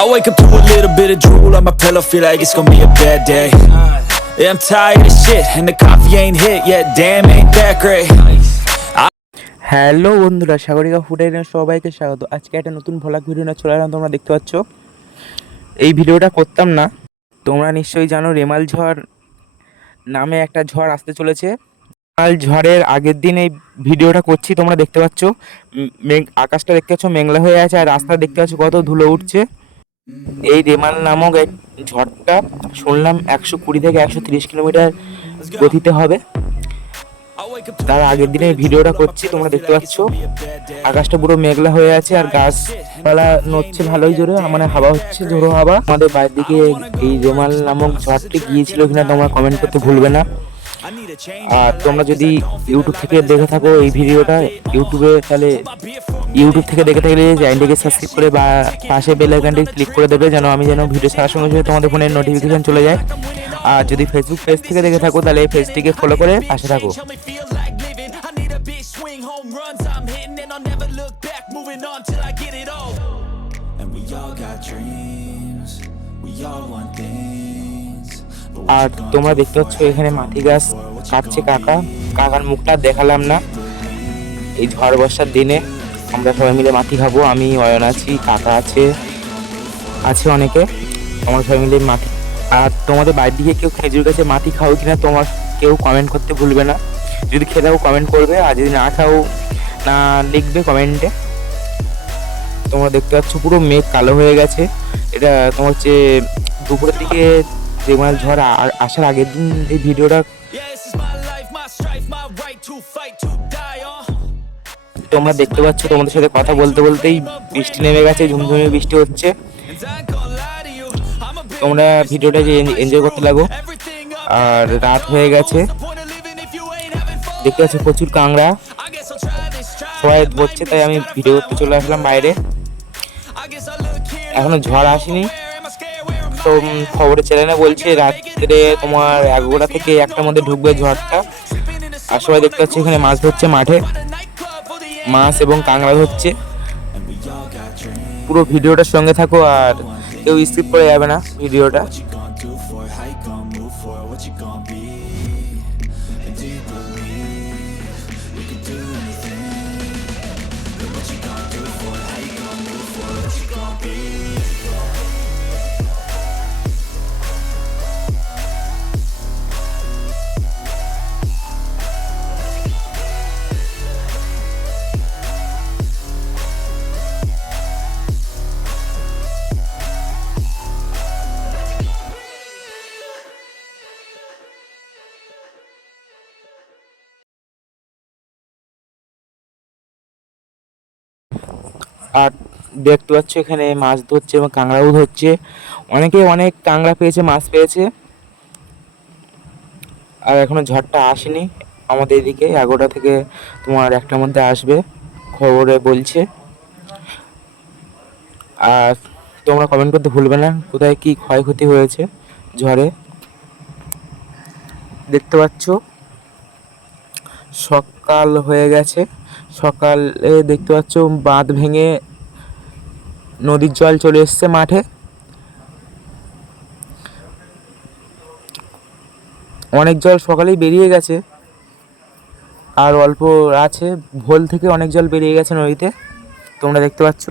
I wake up to a little bit of drool on my pillow, feel like it's gonna be a bad day. Yeah, I'm tired of shit, and the coffee ain't hit yet, damn, ain't that great. Hello বন্ধুরা, সাগরিকা ফুডে সবাইকে স্বাগত। আজকে একটা নতুন vlog video নিয়ে চলে এলাম। তোমরা দেখতে পাচ্ছ, এই ভিডিওটা করতাম না। তোমরা নিশ্চয়ই জানো রেমাল ঝড় নামে একটা ঝড় আসতে চলেছে। রেমাল ঝড়ের আগের দিন এই ভিডিওটা করছি। তোমরা দেখতে পাচ্ছ আকাশটা দেখতে পাচ্ছ মেঘলা হয়ে আছে, আর রাস্তা দেখতে পাচ্ছ কত ধুলো উঠছে। এই রেমাল নামক এক ঝড়টা শুনলাম 120 থেকে 130 কিলোমিটার গতিতে হবে। তার আগের দিনে ভিডিওটা করছি, তোমরা দেখতে পাচ্ছ আকাশটা পুরো মেঘলা হয়ে আছে, আর গাছপালা নড়ছে ভালোই জোরে, মানে হাওয়া হচ্ছে, ঝোড়ো হাওয়া। আমাদের বাইরের দিকে এই রেমাল নামক ঝড়টি গিয়েছিল কিনা তোমরা কমেন্ট করতে ভুলবে না। আর তোমরা যদি ইউটিউব থেকে দেখে থাকো এই ভিডিওটা ইউটিউবে, তাহলে ইউটিউব থেকে দেখে থাকলে চ্যানেলটিকে সাবস্ক্রাইব করে বা পাশে বেল আইকনটি ক্লিক করে দেবে, যেন আমি ভিডিও ছাড়ার সঙ্গে সঙ্গে তোমাদের ফোনে নোটিফিকেশন চলে যায়। আর যদি ফেসবুক পেজ থেকে দেখে থাকো তাহলে এই পেজটিকে ফলো করে পাশে থাকো। আর তোমরা দেখতে পাচ্ছ এখানে মাটি গাছ কাটছে কাকার মুখটা দেখালাম না। এই ঝড় বর্ষার দিনে আমরা সবাই মিলে মাটি খাবো। আমি অয়ন আছি, কাকা আছে অনেকে, আমরা সবাই মিলে মাটি। আর তোমাদের বাড়ির দিকে কেউ খেজুর গাছে মাটি খাও কিনা তোমার কেউ কমেন্ট করতে ভুলবে না। যদি খেয়ে থাকো কমেন্ট করবে, আর যদি না খাও না লিখবে কমেন্টে। তোমরা দেখতে পাচ্ছ পুরো মেঘ কালো হয়ে গেছে। এটা তোমার হচ্ছে দুপুরের দিকে রেমাল ঝড় আসার আগের দিন এই ভিডিওটা। তোমরা দেখতে পাচ্ছ তোমাদের সাথে কথা বলতে বলতেই বৃষ্টি নেমে গেছে, ঝুমঝুমে বৃষ্টি হচ্ছে। তোমরা ভিডিওটা যে এনজয় করতে লাগো। আর রাত হয়ে গেছে, দেখতে পাচ্ছ প্রচুর কাঁকড়া, সবাই ধরছে, তাই আমি ভিডিও করতে চলে আসলাম বাইরে। এখনো ঝড় আসেনি, তো খবরের চ্যানেলে বলছে রাত্রে তোমার 11টা থেকে 1টার মধ্যে ঢুকবে ঝড়টা। আর সবাই দেখতে পাচ্ছি এখানে মাছ ধরছে, মাঠে মাছ এবং কাঁকড়া ধরছে। পুরো ভিডিওটার সঙ্গে থাকো, আর কেউ স্কিপ করে যাবে না ভিডিওটা। আর দেখতে পাচ্ছ এখানে মাছ ধরছে এবং কাঁকড়াও ধরছে। অনেকে অনেক কাঁকড়া পেয়েছে, মাছ পেয়েছে। আর এখনো ঝড়টা আসেনি আমাদের এদিকে। 11টা থেকে তোমার 1টার মধ্যে আসবে খবরে বলছে। আর তোমরা কমেন্ট করতে ভুলবে না কোথায় কি ক্ষয়ক্ষতি হয়েছে ঝড়ে। দেখতে পাচ্ছ সকাল হয়ে গেছে, সকালে দেখতে পাচ্ছ বাঁধ ভেঙে নদীর জল চলে এসছে মাঠে। অনেক জল সকালেই বেরিয়ে গেছে, আর অল্প আছে। ভোল থেকে অনেক জল বেরিয়ে গেছে নদীতে, তোমরা দেখতে পাচ্ছ।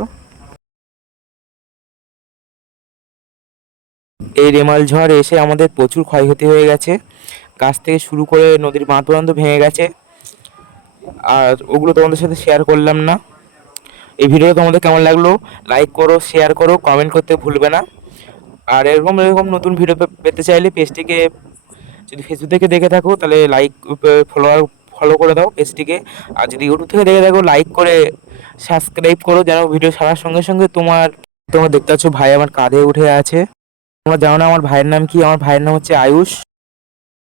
এই রেমাল ঝড় এসে আমাদের প্রচুর ক্ষয়ক্ষতি হয়ে গেছে, গাছ থেকে শুরু করে নদীর বাঁধ পর্যন্ত ভেঙে গেছে। আর ওগুলো তোমাদের সাথে শেয়ার করলাম না। এই ভিডিও তোমাদের কেমন লাগলো লাইক করো, শেয়ার করো, কমেন্ট করতে ভুলবে না। আর এরকম নতুন ভিডিও পেতে চাইলে পেজটিকে, যদি ফেসবুক থেকে দেখে থাকো তাহলে লাইক ফলো করে দাও পেজটিকে। আর যদি ইউটিউব থেকে দেখে থাকো লাইক করে সাবস্ক্রাইব করো, যেন ভিডিও ছাড়ার সঙ্গে সঙ্গে তোমরা দেখতে পাচ্ছ ভাই আমার কাঁধে উঠে আছে। তোমরা জানো না আমার ভাইয়ের নাম কি? আমার ভাইয়ের নাম হচ্ছে আয়ুষ।